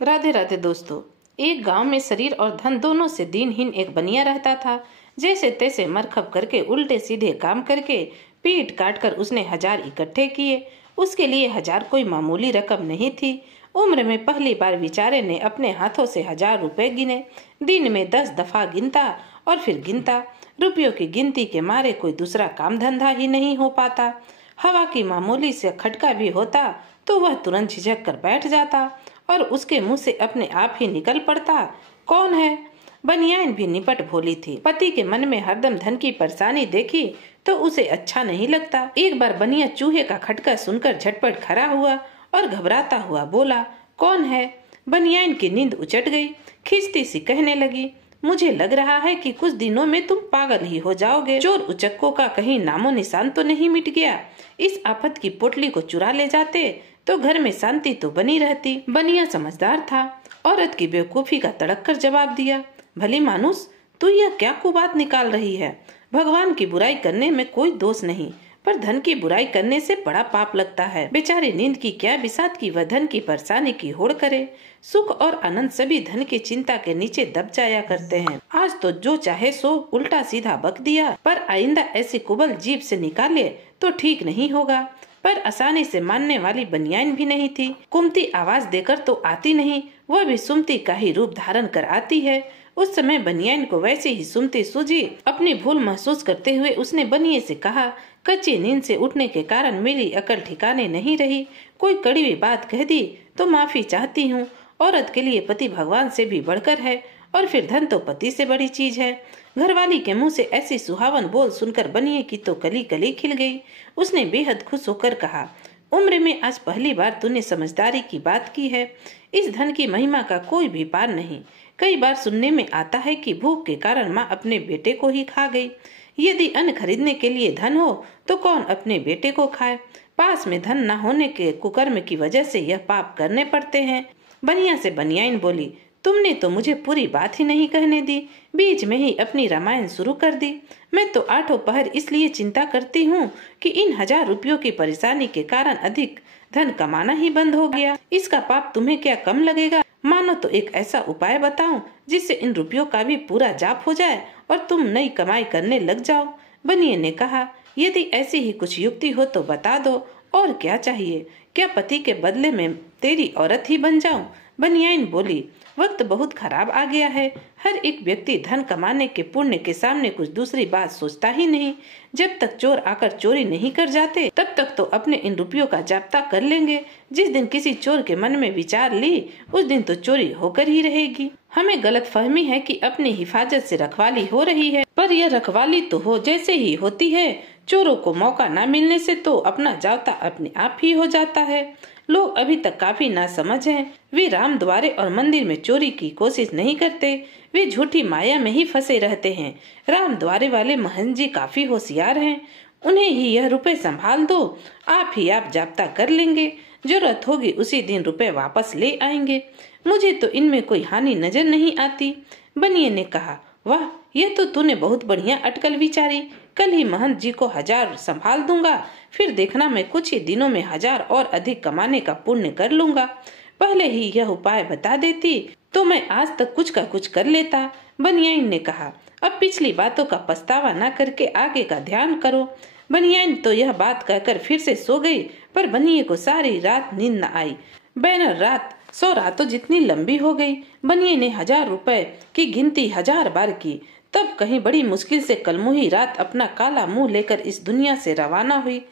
राधे राधे दोस्तों। एक गांव में शरीर और धन दोनों से दीनहीन एक बनिया रहता था। जैसे तैसे मरखप करके उल्टे सीधे काम करके पीट काट कर उसने 1000 इकट्ठे किए। उसके लिए 1000 कोई मामूली रकम नहीं थी। उम्र में पहली बार बेचारे ने अपने हाथों से 1000 रुपए गिने। दिन में 10 दफा गिनता और फिर गिनता। रुपयों की गिनती के मारे कोई दूसरा काम धंधा ही नहीं हो पाता। हवा की मामूली से खटका भी होता तो वह तुरंत झिझक कर बैठ जाता और उसके मुंह से अपने आप ही निकल पड़ता, कौन है। बनियान भी निपट भोली थी। पति के मन में हरदम धन की परेशानी देखी तो उसे अच्छा नहीं लगता। एक बार बनिया चूहे का खटका सुनकर झटपट खड़ा हुआ और घबराता हुआ बोला, कौन है। बनियान की नींद उचट गई। खिंचती सी कहने लगी, मुझे लग रहा है कि कुछ दिनों में तुम पागल ही हो जाओगे। चोर उचक्कों का कहीं नामो निशान तो नहीं मिट गया। इस आफत की पोटली को चुरा ले जाते तो घर में शांति तो बनी रहती। बनिया समझदार था। औरत की बेवकूफी का तड़क कर जवाब दिया, भली मानुस, तू यह क्या कुबात निकाल रही है। भगवान की बुराई करने में कोई दोष नहीं, पर धन की बुराई करने से बड़ा पाप लगता है। बेचारी नींद की क्या बिसात की वह धन की परेशानी की होड़ करे। सुख और आनंद सभी धन की चिंता के नीचे दब जाया करते हैं। आज तो जो चाहे सो उल्टा सीधा बक दिया, पर आइंदा ऐसी कुबल जीभ से निकाले तो ठीक नहीं होगा। पर आसानी से मानने वाली बनियान भी नहीं थी। कुमती आवाज देकर तो आती नहीं, वह भी सुमती का ही रूप धारण कर आती है। उस समय बनियान को वैसे ही सुमती सूझी। अपनी भूल महसूस करते हुए उसने बनिए से कहा, कच्ची नींद से उठने के कारण मेरी अकल ठिकाने नहीं रही। कोई कड़वी बात कह दी तो माफी चाहती हूँ। औरत के लिए पति भगवान से भी बढ़कर है और फिर धन तो पति से बड़ी चीज है। घरवाली के मुंह से ऐसी सुहावन बोल सुनकर बनिए की तो कली कली खिल गई। उसने बेहद खुश होकर कहा, उम्र में आज पहली बार तूने समझदारी की बात की है। इस धन की महिमा का कोई भी पार नहीं। कई बार सुनने में आता है कि भूख के कारण माँ अपने बेटे को ही खा गई। यदि अन्न खरीदने के लिए धन हो तो कौन अपने बेटे को खाए। पास में धन न होने के कुकर्म की वजह से यह पाप करने पड़ते हैं। बनिया से बनियान बोली, तुमने तो मुझे पूरी बात ही नहीं कहने दी, बीच में ही अपनी रामायण शुरू कर दी। मैं तो 8 पहर इसलिए चिंता करती हूँ कि इन 1000 रुपयों की परेशानी के कारण अधिक धन कमाना ही बंद हो गया। इसका पाप तुम्हें क्या कम लगेगा। मानो तो एक ऐसा उपाय बताऊं जिससे इन रुपयों का भी पूरा जाप हो जाए और तुम नई कमाई करने लग जाओ। बनिए ने कहा, यदि ऐसी ही कुछ युक्ति हो तो बता दो, और क्या चाहिए। क्या पति के बदले में तेरी औरत ही बन जाऊं। बनियान बोली, वक्त बहुत खराब आ गया है। हर एक व्यक्ति धन कमाने के पुण्य के सामने कुछ दूसरी बात सोचता ही नहीं। जब तक चोर आकर चोरी नहीं कर जाते तब तक तो अपने इन रुपयों का जाप्ता कर लेंगे। जिस दिन किसी चोर के मन में विचार ली उस दिन तो चोरी होकर ही रहेगी। हमें गलत फहमी है कि अपनी हिफाजत से रखवाली हो रही है, पर यह रखवाली तो हो जैसे ही होती है। चोरों को मौका न मिलने से तो अपना जाप्ता अपने आप ही हो जाता है। लोग अभी तक काफी नासमझ हैं। वे राम द्वारे और मंदिर में चोरी की कोशिश नहीं करते। वे झूठी माया में ही फंसे रहते हैं। राम द्वारे वाले महंत जी काफी होशियार हैं। उन्हें ही यह रुपए संभाल दो, आप ही आप जाप्ता कर लेंगे। जरूरत होगी उसी दिन रुपए वापस ले आएंगे। मुझे तो इनमें कोई हानि नजर नहीं आती। बनिए ने कहा, वाह, यह तो तूने बहुत बढ़िया अटकल विचारी। कल ही महंत जी को 1000 संभाल दूंगा, फिर देखना मैं कुछ ही दिनों में 1000 और अधिक कमाने का पुण्य कर लूंगा। पहले ही यह उपाय बता देती तो मैं आज तक कुछ का कुछ कर लेता। बनियान ने कहा, अब पिछली बातों का पछतावा न करके आगे का ध्यान करो। बनियान तो यह बात कहकर फिर से सो गई, पर बनिए को सारी रात नींद न आई। बैनर रात 100 रातों जितनी लंबी हो गई। बनिए ने 1000 रुपए की गिनती 1000 बार की। तब कहीं बड़ी मुश्किल से कलमुही रात अपना काला मुंह लेकर इस दुनिया से रवाना हुई।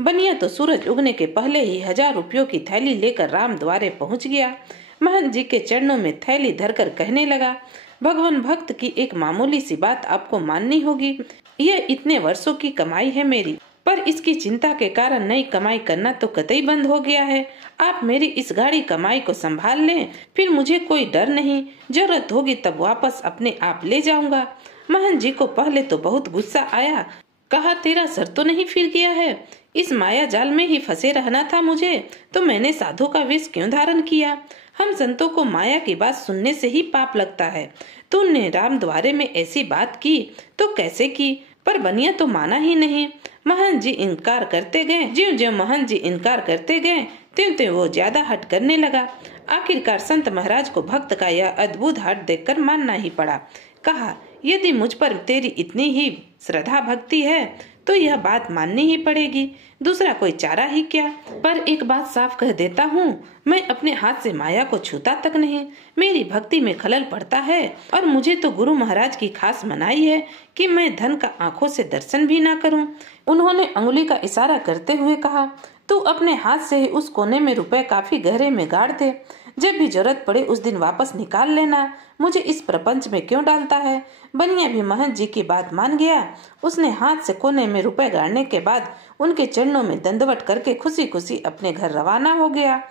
बनिया तो सूरज उगने के पहले ही 1000 रुपयों की थैली लेकर राम द्वारे पहुंच गया। महंत जी के चरणों में थैली धरकर कहने लगा, भगवान भक्त की एक मामूली सी बात आपको माननी होगी। यह इतने वर्षों की कमाई है मेरी, पर इसकी चिंता के कारण नई कमाई करना तो कतई बंद हो गया है। आप मेरी इस गाढ़ी कमाई को संभाल लें, फिर मुझे कोई डर नहीं। जरूरत होगी तब वापस अपने आप ले जाऊंगा। महंत जी को पहले तो बहुत गुस्सा आया। कहा, तेरा सर तो नहीं फिर गया है। इस माया जाल में ही फंसे रहना था मुझे, तो मैंने साधु का वेश क्यों धारण किया। हम संतों को माया की बात सुनने से ही पाप लगता है। तूने राम द्वारे में ऐसी बात की तो कैसे की, पर बनिया तो माना ही नहीं। महंत जी इनकार करते गए। ज्यों ज्यों महंत जी इनकार करते गए त्यों त्यों वो ज्यादा हट करने लगा। आखिरकार संत महाराज को भक्त का यह अद्भुत हट देखकर मानना ही पड़ा। कहा, यदि मुझ पर तेरी इतनी ही श्रद्धा भक्ति है तो यह बात माननी ही पड़ेगी, दूसरा कोई चारा ही क्या। पर एक बात साफ कह देता हूँ, मैं अपने हाथ से माया को छूता तक नहीं। मेरी भक्ति में खलल पड़ता है और मुझे तो गुरु महाराज की खास मनाही है कि मैं धन का आंखों से दर्शन भी ना करूं। उन्होंने अंगुली का इशारा करते हुए कहा, तू अपने हाथ से ही उस कोने में रुपए काफी गहरे में गाड़ दे, जब भी जरूरत पड़े उस दिन वापस निकाल लेना। मुझे इस प्रपंच में क्यों डालता है। बनिया भी महंत जी की बात मान गया। उसने हाथ से कोने में रुपए गाड़ने के बाद उनके चरणों में दंडवत करके खुशी खुशी अपने घर रवाना हो गया।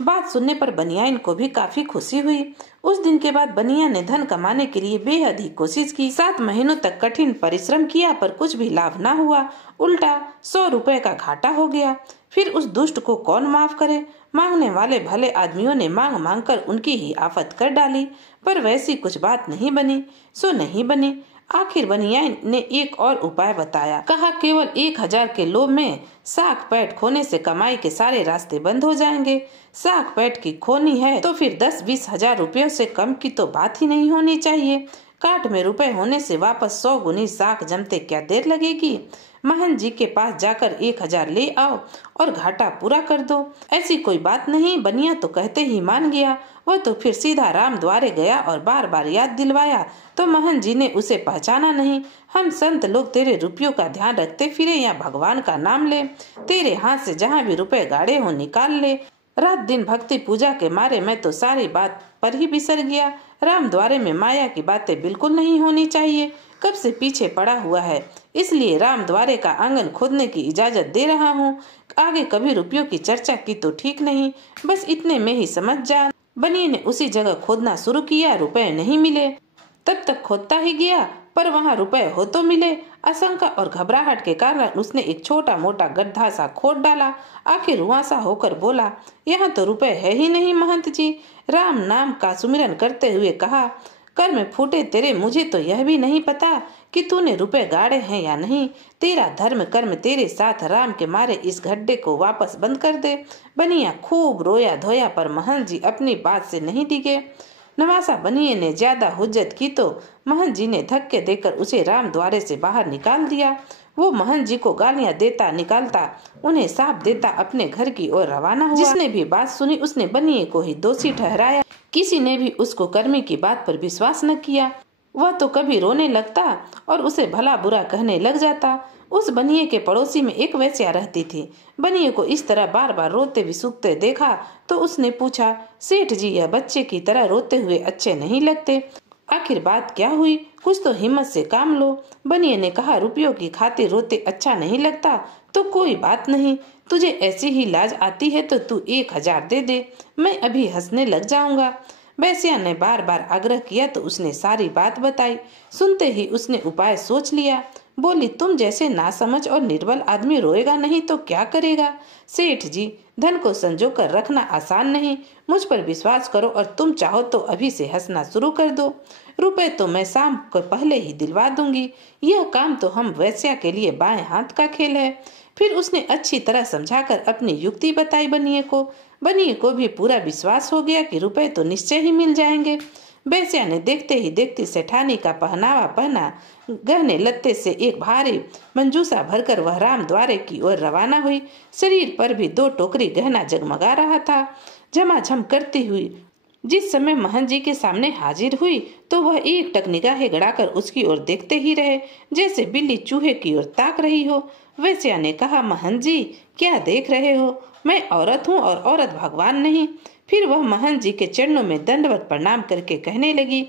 बात सुनने पर बनियाइन को भी काफी खुशी हुई। उस दिन के बाद बनिया ने धन कमाने के लिए बेहद ही कोशिश की। 7 महीनों तक कठिन परिश्रम किया पर कुछ भी लाभ न हुआ, उल्टा 100 रुपए का घाटा हो गया। फिर उस दुष्ट को कौन माफ करे। मांगने वाले भले आदमियों ने मांग मांग कर उनकी ही आफत कर डाली, पर वैसी कुछ बात नहीं बनी सो नहीं बनी। आखिर बनिया ने एक और उपाय बताया। कहा, केवल 1000 के लोभ में साख पैठ खोने से कमाई के सारे रास्ते बंद हो जाएंगे। साख पैठ की खोनी है तो फिर 10-20 हजार रुपयों से कम की तो बात ही नहीं होनी चाहिए। काट में रुपए होने से वापस 100 गुनी साख जमते क्या देर लगेगी। महंत जी के पास जाकर 1000 ले आओ और घाटा पूरा कर दो। ऐसी कोई बात नहीं। बनिया तो कहते ही मान गया। वह तो फिर सीधा राम द्वारे गया और बार बार याद दिलवाया तो महंत जी ने उसे पहचाना नहीं। हम संत लोग तेरे रुपयों का ध्यान रखते फिरे या भगवान का नाम ले। तेरे हाथ से जहाँ भी रुपए गाड़े हो निकाल ले। रात दिन भक्ति पूजा के मारे मैं तो सारी बात पर ही बिसर गया। राम द्वारे में माया की बातें बिल्कुल नहीं होनी चाहिए। कब से पीछे पड़ा हुआ है, इसलिए राम द्वारे का आंगन खोदने की इजाजत दे रहा हूँ। आगे कभी रुपयों की चर्चा की तो ठीक नहीं, बस इतने में ही समझ जा। बनिए ने उसी जगह खोदना शुरू किया। रुपए नहीं मिले। तब तक खोदता ही गया पर वहाँ रुपए हो तो मिले। आशंका और घबराहट के कारण उसने एक छोटा मोटा गड्ढा सा खोद डाला। आखिर रुआंसा होकर बोला, यहाँ तो रुपए है ही नहीं महंत जी। राम नाम का सुमिरन करते हुए कहा, कर में फूटे तेरे, मुझे तो यह भी नहीं पता कि तूने रुपए गाड़े हैं या नहीं। तेरा धर्म कर्म तेरे साथ, राम के मारे इस गड्ढे को वापस बंद कर दे। बनिया खूब रोया धोया पर महंत जी अपनी बात से नहीं डिगे। नवासा बनिए ने ज्यादा हुज्जत की तो महंत जी ने धक्के देकर उसे राम द्वारे से बाहर निकाल दिया। वो महंत जी को गालियां देता निकालता उन्हें साफ देता अपने घर की ओर रवाना हुआ। जिसने भी बात सुनी उसने बनिए को ही दोषी ठहराया। किसी ने भी उसको कर्मी की बात पर विश्वास न किया। वह तो कभी रोने लगता और उसे भला बुरा कहने लग जाता। उस बनिए के पड़ोसी में एक वेश्या रहती थी। बनिए को इस तरह बार बार रोते विसूखते देखा तो उसने पूछा, सेठ जी यह बच्चे की तरह रोते हुए अच्छे नहीं लगते, आखिर बात क्या हुई, कुछ तो हिम्मत से काम लो। बनिए ने कहा, रुपयों की खातिर रोते अच्छा नहीं लगता तो कोई बात नहीं, तुझे ऐसी ही लाज आती है तो तू 1000 दे दे, मैं अभी हंसने लग जाऊंगा। वेश्या ने बार बार आग्रह किया तो उसने सारी बात बताई। सुनते ही उसने उपाय सोच लिया। बोली, तुम जैसे नासमझ और निर्बल आदमी रोएगा नहीं तो क्या करेगा। सेठ जी, धन को संजो कर रखना आसान नहीं। मुझ पर विश्वास करो और तुम चाहो तो अभी से हंसना शुरू कर दो। रुपए तो मैं शाम को पहले ही दिलवा दूंगी। यह काम तो हम वेश्या के लिए बाएं हाथ का खेल है। फिर उसने अच्छी तरह समझाकर अपनी युक्ति बताई बनिए को। बनिए को भी पूरा विश्वास हो गया कि रुपए तो निश्चय ही मिल जाएंगे। वेश्या ने देखते ही देखते सेठानी का पहनावा पहना, गहने लत्ते से एक भारी मंजूसा भरकर वह राम द्वारे की ओर रवाना हुई। शरीर पर भी 2 टोकरी गहना जगमगा रहा था। झमाझम करती हुई जिस समय महंत जी के सामने हाजिर हुई तो वह एक टक निगाहें गड़ाकर उसकी ओर देखते ही रहे, जैसे बिल्ली चूहे की ओर ताक रही हो। वेश्या ने कहा, महंत जी क्या देख रहे हो, मैं औरत हूँ और औरत भगवान नहीं। फिर वह महंत जी के चरणों में दंडवत प्रणाम करके कहने लगी,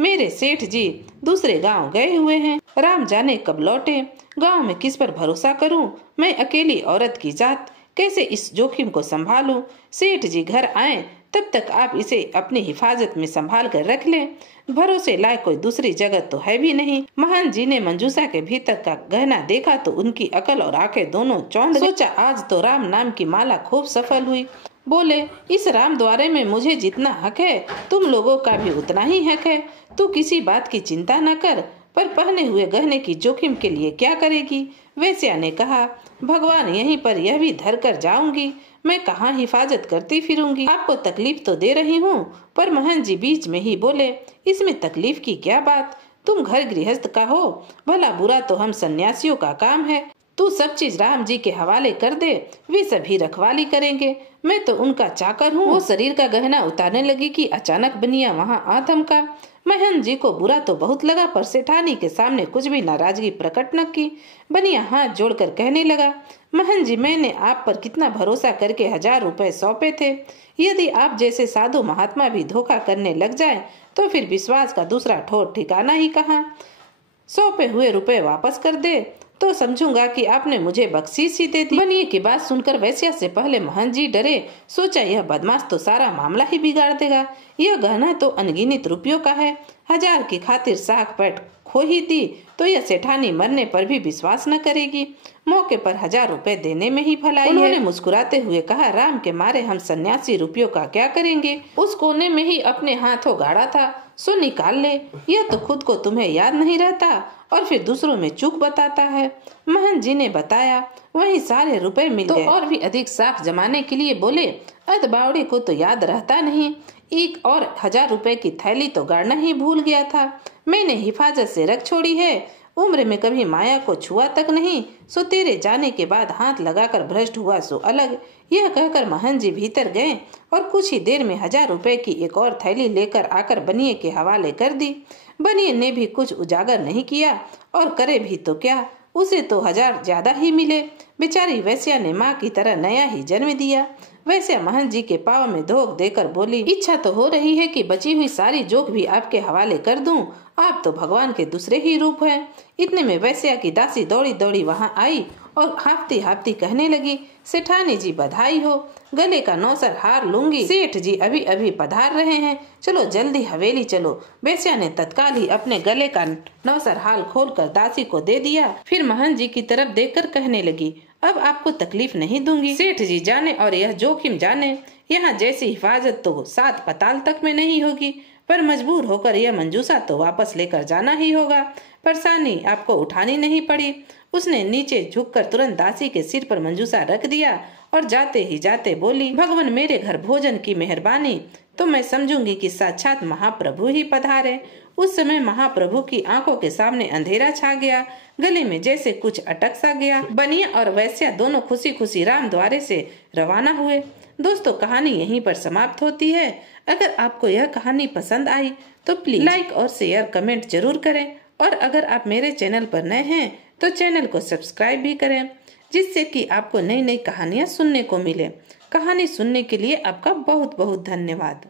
मेरे सेठ जी दूसरे गांव गए हुए हैं, राम जाने कब लौटे। गांव में किस पर भरोसा करूं, मैं अकेली औरत की जात कैसे इस जोखिम को संभालूं। सेठ जी घर आए तब तक आप इसे अपनी हिफाजत में संभाल कर रख लें। भरोसे लायक कोई दूसरी जगह तो है भी नहीं। महंत जी ने मंजूसा के भीतर का गहना देखा तो उनकी अकल और आंखें दोनों चौंध। सोचा आज तो राम नाम की माला खूब सफल हुई। बोले, इस राम द्वारे में मुझे जितना हक है तुम लोगों का भी उतना ही हक है। तू किसी बात की चिंता न कर, पर पहने हुए गहने की जोखिम के लिए क्या करेगी। वेश्या ने कहा, भगवान यहीं पर यह भी धर कर जाऊंगी। मैं कहाँ हिफाजत करती फिरूंगी। आपको तकलीफ तो दे रही हूँ। पर महन जी बीच में ही बोले, इसमें तकलीफ की क्या बात, तुम घर गृहस्थ का हो, भला बुरा तो हम सन्यासियों का काम है। तू सब चीज राम जी के हवाले कर दे, वे सभी रखवाली करेंगे, मैं तो उनका चाकर हूँ। वो शरीर का गहना उतारने लगी कि अचानक बनिया वहाँ आ थमका। महन जी को बुरा तो बहुत लगा, पर सेठानी के सामने कुछ भी नाराजगी प्रकट न की। बनिया हाथ जोड़कर कहने लगा, महन जी, मैंने आप पर कितना भरोसा करके 1000 रुपए सौंपे थे। यदि आप जैसे साधु महात्मा भी धोखा करने लग जाए तो फिर विश्वास का दूसरा ठोर ठिकाना ही कहाँ। सौंपे हुए रुपए वापस कर दे तो समझूंगा कि आपने मुझे बख्शीश ही दे दी। बनिए की बात सुनकर वैश्या से पहले महन जी डरे। सोचा यह बदमाश तो सारा मामला ही बिगाड़ देगा। यह गहना तो अनगिनत रुपयों का है, 1000 की खातिर साख पैठ खो ही दी तो यह सेठानी मरने पर भी विश्वास न करेगी। मौके पर 1000 रुपए देने में ही भलाई है। उन्होंने मुस्कुराते हुए कहा, राम के मारे हम सन्यासी रुपयों का क्या करेंगे। उस कोने में ही अपने हाथों गाड़ा था, सो निकाल ले। यह तो खुद को तुम्हें याद नहीं रहता और फिर दूसरों में चूक बताता है। महन जी ने बताया, वही सारे रुपए मिल गए। और भी अधिक साख जमाने के लिए बोले, अद बावड़े को तो याद रहता नहीं, एक और 1000 रुपए की थैली तो गाड़ना ही भूल गया था। मैंने हिफाजत से रख छोड़ी है, उम्र में कभी माया को छुआ तक नहीं, सो तेरे जाने के बाद हाथ लगाकर भ्रष्ट हुआ सो अलग। यह कहकर महन जी भीतर गए और कुछ ही देर में 1000 रुपए की एक और थैली लेकर आकर बनिए के हवाले कर दी। बनिए ने भी कुछ उजागर नहीं किया और करे भी तो क्या, उसे तो 1000 ज्यादा ही मिले। बेचारी वैश्या ने माँ की तरह नया ही जन्म दिया। वैश्या महन जी के पाँव में धोख देकर बोली, इच्छा तो हो रही है कि बची हुई सारी जोग भी आपके हवाले कर दूं, आप तो भगवान के दूसरे ही रूप हैं। इतने में वैश्या की दासी दौड़ी दौड़ी वहां आई और हाफती हाफती कहने लगी, सेठानी जी बधाई हो, गले का नौसर हार लूंगी, सेठ जी अभी अभी पधार रहे हैं, चलो जल्दी हवेली चलो। वैश्या ने तत्काल ही अपने गले का नौसर हाल खोलकर दासी को दे दिया। फिर महन जी की तरफ देखकर कहने लगी, अब आपको तकलीफ नहीं दूंगी। सेठ जी जाने और यह जोखिम जाने, यहाँ जैसी हिफाजत तो 7 पताल तक में नहीं होगी, पर मजबूर होकर यह मंजूसा तो वापस लेकर जाना ही होगा। परेशानी आपको उठानी नहीं पड़ी। उसने नीचे झुककर तुरंत दासी के सिर पर मंजूसा रख दिया और जाते ही जाते बोली, भगवान मेरे घर भोजन की मेहरबानी, तो मैं समझूंगी कि साक्षात महाप्रभु ही पधारे। उस समय महाप्रभु की आंखों के सामने अंधेरा छा गया, गले में जैसे कुछ अटक सा गया। बनिया और वैश्या दोनों खुशी खुशी राम द्वारे से रवाना हुए। दोस्तों, कहानी यहीं पर समाप्त होती है। अगर आपको यह कहानी पसंद आई तो प्लीज लाइक और शेयर कमेंट जरूर करें, और अगर आप मेरे चैनल पर नए हैं तो चैनल को सब्सक्राइब भी करें, जिससे कि आपको नई नई कहानियाँ सुनने को मिले। कहानी सुनने के लिए आपका बहुत बहुत धन्यवाद।